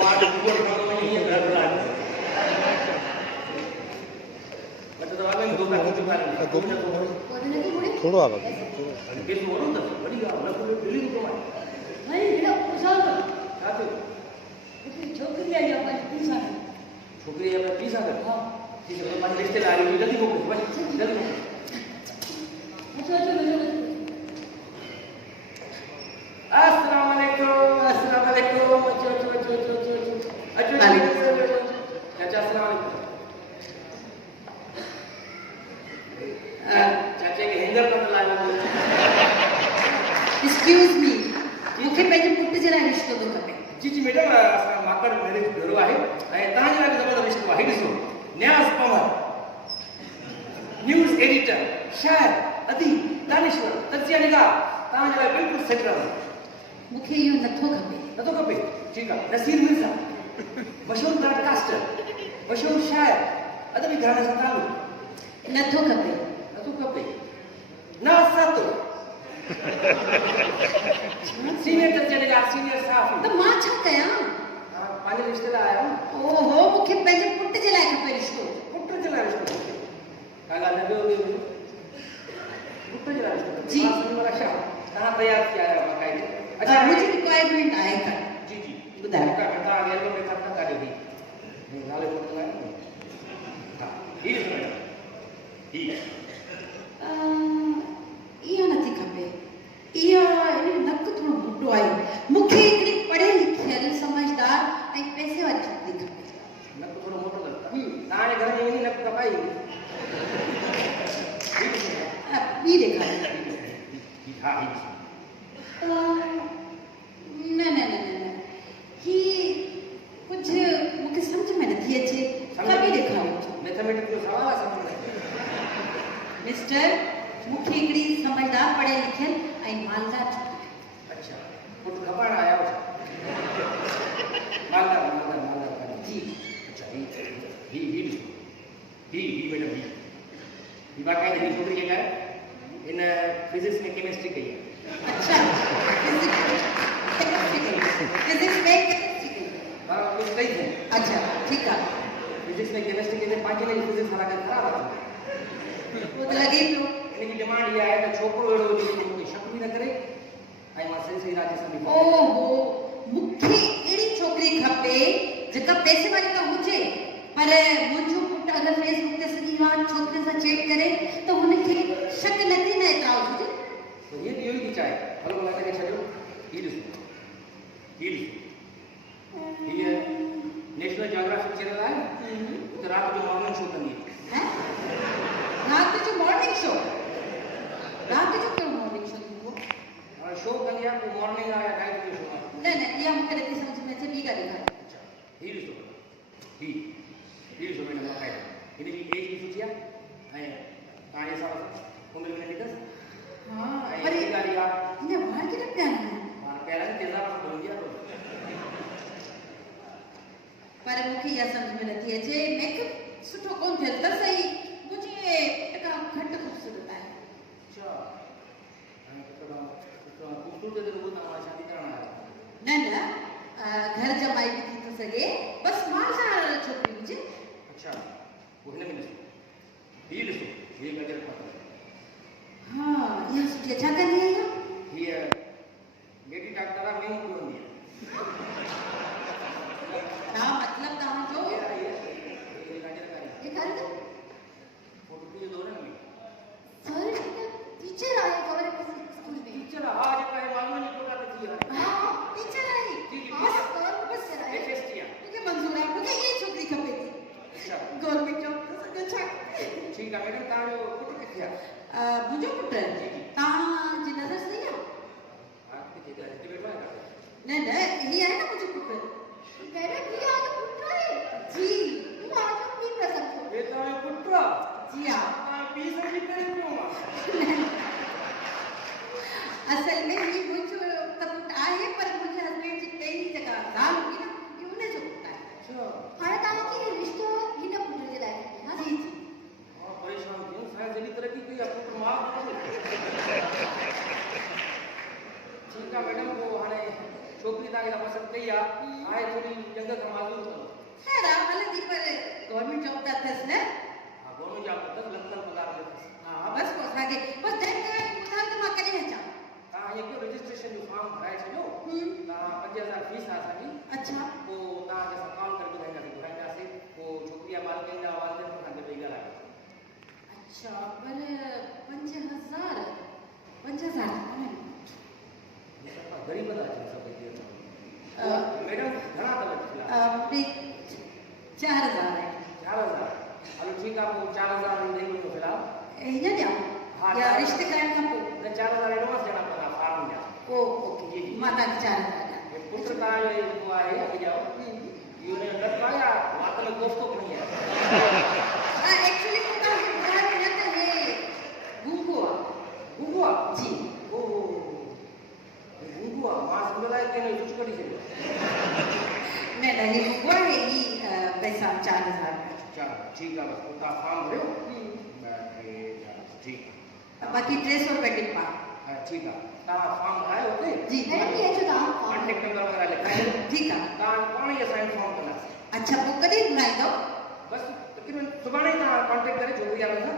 ada buku di kamar ini yang berat-berat. Betul tak ada dua kali juga. थोड़ा आवाज Kes orang tak beri gak, nak boleh beli tu mana? नहीं बेटा प्रसाद Satu. इसकी छोकरी आई अपन पीछा छोकरी अपना पीसा कर. हाँ ठीक है, तो पांच रिश्ते ला रही हो, जल्दी बोलो, बस जल्दी बोलो. अच्छा अच्छा अच्छा Assalamualaikum, assalamualaikum. Caca assalamualaikum. चाचे के हिंदर पर लाया हुआ. एक्सक्यूज मी मुखे पंहिंजे पुट जे लाइ रिश्तो थो खपे जी जी मैडम, माकड़ मैरिज ब्यूरो आहे ऐं तव्हां जे लाइ ज़बरदस्त रिश्तो आहे. ॾिसो, न्याज़ पवार, न्यूज़ एडिटर, शायर, अदीब, दानिश्वर, तजिया निगार, तव्हां जे लाइ बिल्कुलु सेट रहंदो. मुखे इहो नथो खपे नथो खपे? ठीकु आहे. नसीर मिर्ज़ा, मशहूर ब्रॉडकास्टर, मशहूर शायर, अदबी घराणे सां तालुक. नथो खपे नथो खपे. नासातो, सीनियर तजिया निगार, सीनियर साफ़ी. त मां छा कयां पंहिंजे रिश्ते लाइ आया आहियो. ओहो मुखे पंहिंजे पुट जे लाइ खपे रिश्तो पुट जे लाइ रिश्तो. का ॻाल्हि न ॿियो पुट जे लाइ रिश्तो. जी. अच्छा, तव्हां तयार थी आया आहियो बाक़ाइदे. अच्छा मुंहिंजी रिक्वायरमेंट आहे का जी जी ॿुधायो घंटा अॻे में ख़तमु न करे ॾी. नाले पुट लाइ हा हीअ ॾिसो मैडम, हीअ इहा नथी खपे इहा इन नक थोरो बुढो आहे मूंखे हिकिड़ी पढ़ियल लिखियल समझदार ऐं पैसे वारी छोकिरी खपे नक थोरो मोटो कर. तव्हांजे घर में वञी नक कपाई. ॿी ॾेखारियो हा हीअ ॾिसो. न न न न न ही कुझु मूंखे सम्झ में नथी अचे का ॿी ॾेखारियो मैथमेटिक्स जो सवाल आहे सम्झ में. मिस्टर मूंखे हिकिड़ी समझदार पढ़ियल लिखियल ऐं मालदार छोकिरी अच्छा, पुट खपाइण आया हो. मालदार मालदार मालदार जी अच्छा. हीअ ॾिसो, हीअ मैडम, हीअ बाक़ाइदे हीअ छोकिरी जेका आहे इन फिजिक्स में केमिस्ट्री कई आहे. अच्छा फिजिक्स में केमिस्ट्री हा कुझु कई अथई. अच्छा ठीकु आहे फिजिक्स में केमिस्ट्री कई अथई. पंहिंजे लाइ फिजिक्स वारा ख़राबु आहे. उहो त लॻे पियो इनजी डिमांड इहा आहे त छोकिरो अहिड़ो हुजे जेको मूंखे शक बि न करे ऐं मां सही सही राजी सां बि. ओहो मूंखे अहिड़ी छोकिरी खपे जेका पैसे वारी त हुजे पर मुंहिंजो पुटु अगरि फेसबुक ते सॼी राति छोकिरे सां चैट करे त हुनखे शक न थी न एतिराउ हुजे त हीअ बि इहो ई थी चाहे. हलो भला हिनखे छॾियो. हीअ ॾिसो, हीअ ॾिसो, हीअ नेशनल जियोग्राफिक चैनल आहे न, उते राति जो मॉर्निंग शो कंदी आहे. राति जो मॉर्निंग शो राति जो कहिड़ो मॉर्निंग शो थींदो हाणे शो कंदी आहे पोइ मॉर्निंग आहे या नाइट जो शो आहे. न न इहा मूंखे नथी सम्झ में अचे ॿी ॻाल्हि ॾेखारियो अच्छा, हीअ ॾिसो, हीअ ॾिसो मैडम बाक़ाइदा. हिनजी एज बि सुठी आहे ऐं तव्हांजे हिसाब सां उमिरि में निकिरंदी. हा ऐं पर ॿी ॻाल्हि इहा हिन वार केॾा प्यारा आहिनि पहिरियों तेज़ाब सां धोईंदी आहे. पर मूंखे इहा सम्झ में नथी अचे मेकअप सुठो कोन थियल त सही मुंहिंजे पुट खां घटि ख़ूबसूरत आहे अच्छा, हाणे ख़ूबसूरत ते रुॻो तव्हां शादी करणु आया. न न घर जमाई बि थी थो सघे बसि मालदार छोकिरी हुजे अच्छा, पोइ हिन में ॾिसो, हीअ ॾिसो, हीअ गजर पातल. हा इहा सुठी आहे छा कंदी आहे इहा हीअ लेडी डॉक्टर आहे, मेहूं पवंदी आहे. छा मतिलबु तव्हांजो ॾेखारियो फोटो जो दौर है ना सर टीचर आहे ख़बर आहे स्कूल में टीचर हा जेका है मालूम नहीं कोटा थी है. हा टीचर आहे जी जी बस बस कराए एचएसटी है. मूंखे मंज़ूर आहे मूंखे इहा छोकिरी खपे थी अच्छा गवर्नमेंट जॉब त सॼो छा ठीक है मैडम. तव्हांजो पुट किथे आहे? मुंहिंजो पुटु तव्हांजी नज़र सही आहे हा किथे आहे? हिते वेठो आहे. न न हीअ आहे न मुंहिंजो पुटु मैडम हीअ आहे पुटु आहे जी हू आहे पी प्रसंग ये तव्हांजो पुट आहे? जी हा तव्हां पी समझी करे पियो मां. असल में ही मुंहिंजो त पुटु आहे पर मुंहिंजे हस्बैंड जी पहिरीं जेका ज़ाल हुई न इहो हुनजो पुटु आहे अच्छा हाणे तव्हांखे रिश्तो हिन पुट जे लाइ हा जी जी हां परेशान थियो. साईं जॾहिं तरक़ी कई आहे पुट मां. ठीक आहे मैडम. पोइ हाणे छोकिरी तव्हांखे पसंद कई आहे थोड़ी जंग का मालूम तो खैर भले दी पर गवर्नमेंट जॉब का थस न हां दोनों जा पता लगता पगार दे हां बस को सागे बस देख के उधार तो मा करे चा ता ये को रजिस्ट्रेशन जो फॉर्म भराए छो ता 5000 फीस आसानी अच्छा को ता जैसा कॉल कर बुधाइना से को छोकरिया माल कइना वाले तो खाने पे गला अच्छा पर 5000 गरीब बता सब मैडम घना तब अपने 4000 है 4000 हेलो ठीक है आपको 4000 नहीं मिलो फिलहाल इन्हें क्या हाँ, या रिश्ते करने का ने 4000 एडवांस देना पड़ा फार्म में ओ ओके जी जी माता की 4000 ये पुत्र का ये हुआ है अभी जाओ यूने लटकाया बात में दोस्तों नहीं है एक्चुअली को तो उधार में तो है गुंगुआ जी ओ गुंगुआ मास बोला के नहीं कुछ करी से नहीं गुंगुआ है ही पैसा 4000 चल ठीक है बस उनका फॉर्म भरो ठीक बाकी 300 रुपए टिप्पा हां ठीक है ता फॉर्म भराए ओके जी मैडम ये जो दाम कांटेक्ट नंबर वगैरह लिखा है ठीक है ता कौन ये साइन फॉर्म करना अच्छा वो कभी बनाई दो बस तकरीबन सुबह नहीं ता कांटेक्ट करे जो भी आवे ना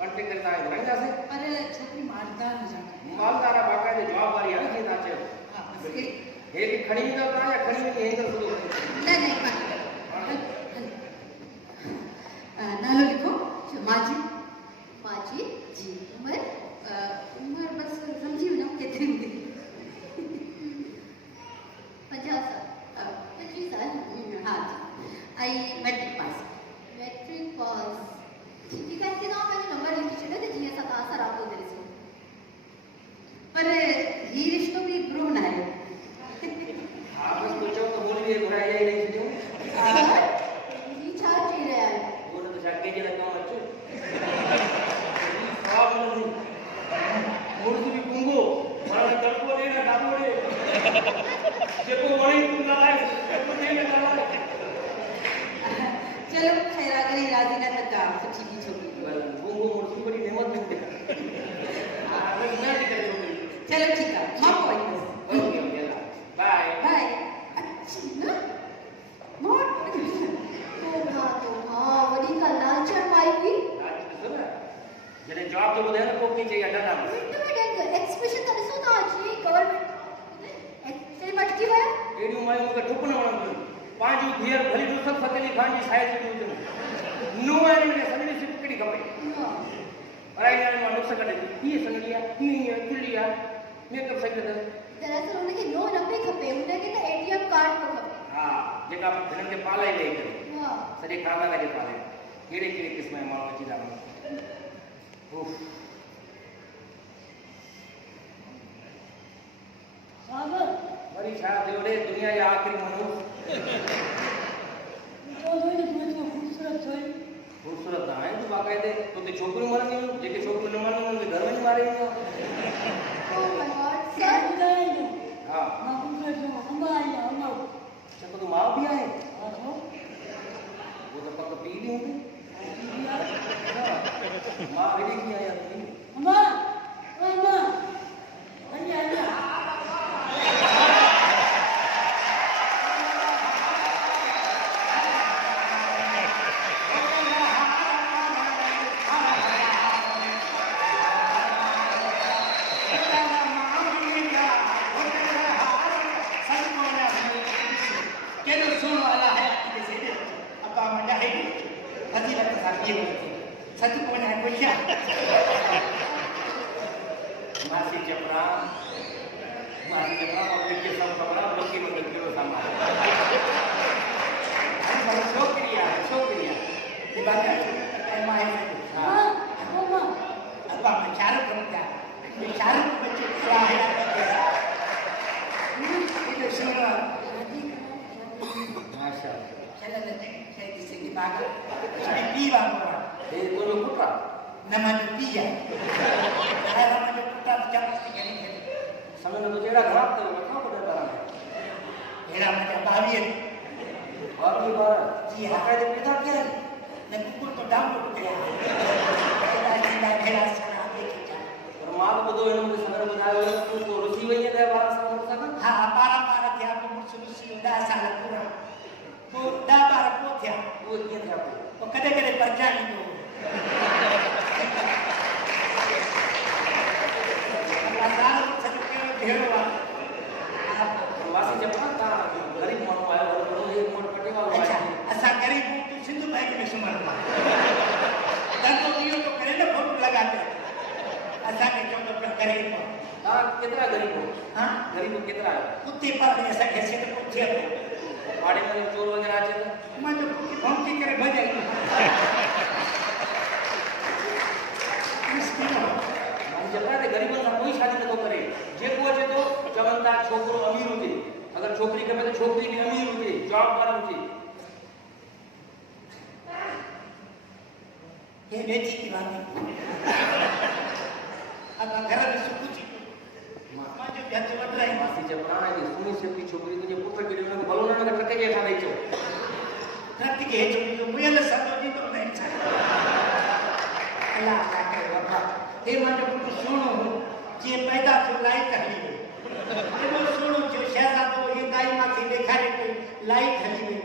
कांटेक्ट करे ता भराई जासे पर छोकरी मालदार हो जाए मालदारा बाकायदे जवाबदारी है कि ना चाहिए हां बस एक खड़ी नहीं करता या खड़ी नहीं यहीं कर दो नहीं नालो लिखो माजी माजी जी उम्र उम्र बस समझी ना कितनी होगी 50 साल 25 साल हाँ जी आई मैट्रिक पास मैट्रिक पास ठीक है इसके नाम मैंने नंबर लिखी चले थे जी ऐसा था सर आपको दे से पर ये रिश्तों भी भ्रूण है हां बस पूछो तो बोली ये बुरा यही नहीं थी ये चार चीज है वो तो जाके जे कम अच्छे प्रॉब्लम नहीं मुर्गी भी गुंगो मारा तड़को ले ना डाबो ले जेको वणी तू ना लाए तो दे ना लाए चलो खैर अगर राजी ना तक काम तो ठीक ही छोड़ी गुंगो मुर्गी बड़ी नेमत नहीं दे अरे मैं नहीं कर छोड़ी चलो ठीक है मां कोई ओके ओके बाय बाय अच्छी ना मोट तो हाँ वही का लालचन पाई हुई जने जॉब तो बुधाए ना कोई चाहिए अड्डा ना इंटरमीडिएट एक्सप्रेशन का दिसो था जी गवर्नमेंट तेरी मटकी वया एडी माई मुके ठुकण वणंदी पांजी धीअर भली दुसत फतेली खान जी साइज जी हुजन नो आने में संगड़ी से पकड़ी खपे अरे यार मां नुक्स कटे ये संगड़िया नी चुलिया मेकअप सही लगे दरअसल उनके नो नपे खपे उनके के एटीएम कार्ड को खपे हां जेका धनन के पाले ले करे हां सॼे खानदान खे पाले कहिड़े कहिड़े क़िस्म जा माण्हू अची था वञनि वरी छा थियो रे दुनिया जा आख़िरी माण्हू ख़ूबसूरत आहे तूं बाक़ाइदे तोते छोकिरियूं मरंदियूं आहिनि जेके छोकिरियूं न मरंदियूं उन्हनि खे घर वञी मारे ईंदियूं ओ माय गॉड सर हा अच्छा तो मां भी आहे वो तो पक पी ली हूंदी मां हेॾी कीअं आहे यार सच कौन है कोई क्या मासी चपरा पब्लिक के सब कपड़ा लोकी में किलो सामान सब छोकरिया ये बात है मां है हां अब मैं चारों करता ये चारों बच्चे क्या है ये तो सुनो माशाल्लाह चलो लेते हैं किसी की बात अभी पीवा हुआ ये तो पुत्रा nama dia saya nama dia jangan sekali समय में तो जेड़ा खराब तो बताओ को डर रहा है मेरा मतलब बावियन और भी बार जी हाँ कहते पिता क्या है न कुकुर तो डाम को गया ऐसा ऐसा मेरा सना देख जा और मां तो ॿुधो हिन मूंखे सदर ॿुधायो हुयो तूं को रुसी वई आहे 12 साल मुड़ुस सां? हा 12 थिया पोइ मुड़ुस रुसी 10 साल पूरा पोइ 10 ॿार पोइ थिया उहे कीअं थिया पोइ कॾहिं कॾहिं परचा ईंदो वासी चपड़ा तव्हां ग़रीब माण्हू आहियो वॾो वॾो एक मोट पटे वारो अच्छा आहे असां ग़रीब तूं सिंधु बैंक में सुम्हंदो धंधो इहो तो करे न फोटो लगा करे असांखे चवंदो पिया ग़रीब तव्हां केतिरा ग़रीब हो? हा ग़रीब केतिरा आहियो? कुते पाले असांखे सेट पहुची वियो पाड़े में चोर वग़ैरह अचे त मां जो कुते भौंकी करे भॼाई चपड़ा ते ग़रीबनि सां कोई शादी नथो करे जेको अचे थो चवनि था छोकिरो अमीर हुजे अगरि छोकिरी खपे त छोकिरी बि अमीर हुजे जॉब वारो हुजे ये बेटी की बात अब घर में सुख थी मां जो हथ वध रही वासी चपड़ा ये सुनी सिपी छोकिरी तुंहिंजे पुट खे ॾिनो भलो न ट्रक जे हेठां ॾेई चो ट्रक के हेठि जो मुयल सभु जी तो नहीं छा अल्लाह का करे बाबा हे मां जो पुट सुणो जे पैदा थियो लाइट हली वई एॾो सुणो जो शहज़ादो ये दाई मां खे ॾेखारे पई लाइट हली वई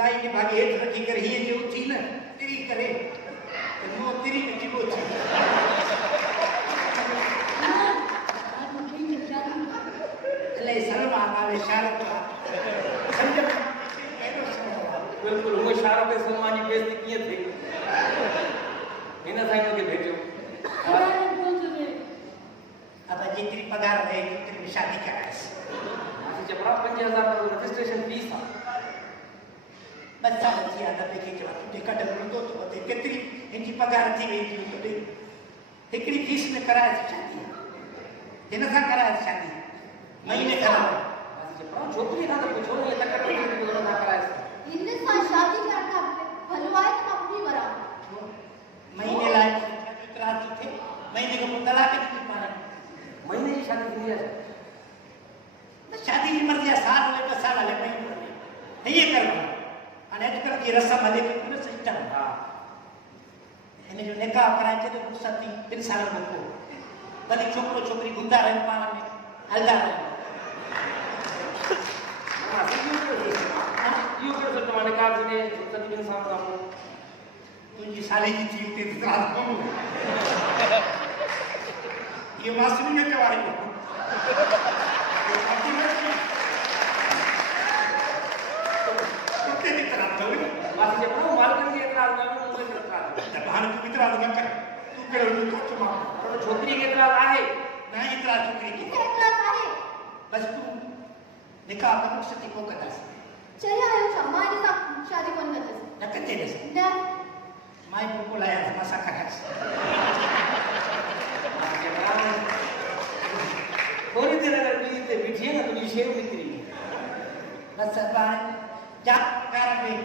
दाई ने भागे हेठि रखी करे हीअं जे उथी न तिरी करे मुंहुं तिरी में चिबो थी अलाए सलमा नाले शाहरुख सम्झ में कहिड़ो सुणो बिल्कुलु उहो शाहरुख खे सलमान जी बेइज़ती कीअं थिए हिन सां ई मूंखे भेटियो अब जितनी पगार रहेगी उतनी शादी कराएस वासी चपड़ा 5000 रजिस्ट्रेशन फीस आहे बस साल जी आदत के जब तू कट तो ते केतरी इनकी पगार थी गई थी तो दे एकड़ी फीस में कराए शादी हिन सां कराए शादी महीने करा वासी चपड़ा छोकिरी खां त पुछो न त कट हुन सां कराए इन सां शादी करण खां भलो आहे त मां पूरी वरां महीने लाए इतराज थे महीने को तलाक नहीं पाना महीने जी शादी थी आहे बस शादी की मर्जी साल ले 2 साल ले महीने ये करना अने अजकल की रस्म हले के पूरे सिस्टम हा इन जो निकाह कराए छे तो रुखसती 3 साल में को भले छोकरो छोकरी गुंदा रहे पाण में हलदा रहे हा इहो कहिड़ो सुठो आहे निकाह थी ॾे सत ॿिनि साल खां पोइ तुझी साले की थी ते इतराज करो ये मासूमी ने कवाई को कितने इतराज दो वासी चपड़ा मालकन खे एतिराज़ न हुयो मूंखे एतिराज़ दबान तू इतराज न कर तू केड़ो तू कोच मां पर छोकिरी खे एतिराज़ आहे ना इतराज छोकरी की एतिरा आहे बस तू निकाह का रुखसती को करदास चलिया आयो छा मां हिन सां शादी कोन कंदसि न कते दे न माई को लाया मसा करास थोड़ी देर अगर ॿी ते बीठी है न तुंहिंजी शेव निकिरी बस बार जा पगार में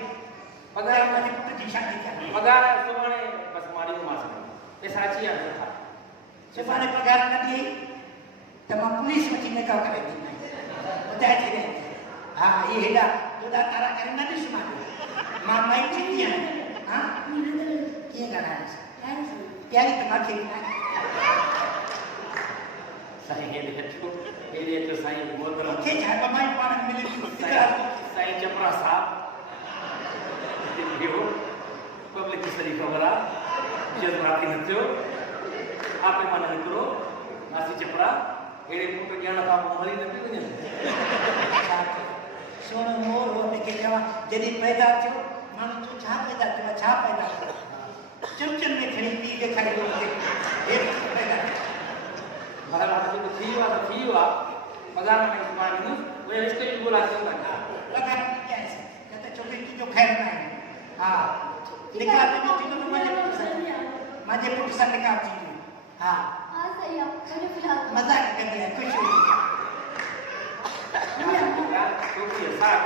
पगार वाली पुट की शादी कर पगार सुभाणे बस मारी मां पैसा अची विया सुठा सुभाणे पगार न दी त मां पुलिस में निकाह करे दी ॿुधाए थी रहे हाँ ये हेॾा जोड़ा तारा करे न ॾिस मां मां माई थींदी आहियां हाँ कीअं ॻाल्हाए प्यारी त मूंखे साईं हेॾे अचो साईं मोहतरम मूंखे छा माई पाण मिली साईं चपड़ा साहब ॿियो पब्लिक खे सॼी ख़बर आहे जज़्बाती न थियो आपे माना निकिरो वासी चपड़ा अहिड़े पुट ॼण खां पोइ मरी न पियो वञे सुण मोर हो मूंखे चवां जॾहिं पैदा थियो माण्हू तूं छा पैदा थियो छा पैदा थियो चमचन में खणी पी ॾेखारी पैदा मगर हाणे जेको थी वियो आहे त थी वियो आहे पगार में सुभाणे ॾींदुसि उहे रिश्ते जी ॻोल्हा कयूं था पगार क्या है न त छोकिरी तुंहिंजो ख़ैर न आहे हा निकाह तुंहिंजो थींदो त मुंहिंजे पुट सां निकाह थींदो हा हाँ सही है मैंने फिलहाल मज़ाक कंदी आहे ख़ुशि छोकिरी साथ